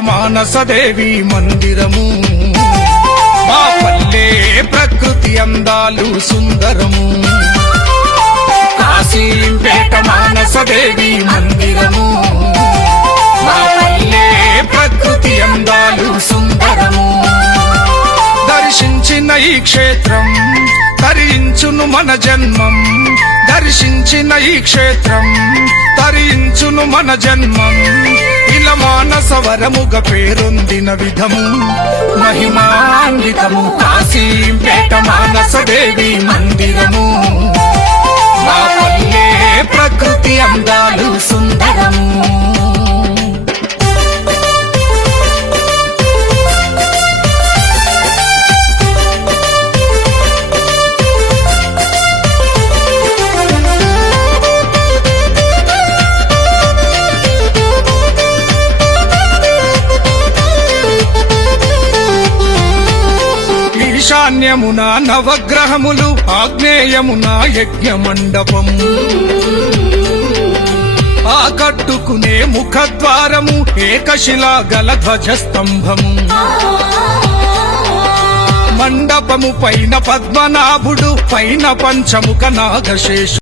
మానసదేవి మందిరము మా పల్లె ప్రకృతి అందాలు సుందరము కాశీంపేట మానసదేవి మందిరము మా పల్లె ప్రకృతి అందాలు సుందరము దర్శించిన ఈ క్షేత్రం తరించును మన జన్మం దర్శించిన ఈ క్షేత్రం తరించును మన జన్మం ఇలా మానసవరముగ పేరొందిన విధము మహిమాన్వితము కాశీంపేట మానసదేవి మందిరము మా పల్లె ప్రకృతి అందాలు సుందరము ఈశాన్యమున నవగ్రహములు ఆగ్నేయమున యజ్ఞ మండపము ఆకట్టుకునే ముఖద్వారము ఏకశిలా గల ధ్వజస్తంభము మండపము పైన పద్మనాభుడు పైన పంచముఖ నాగశేషు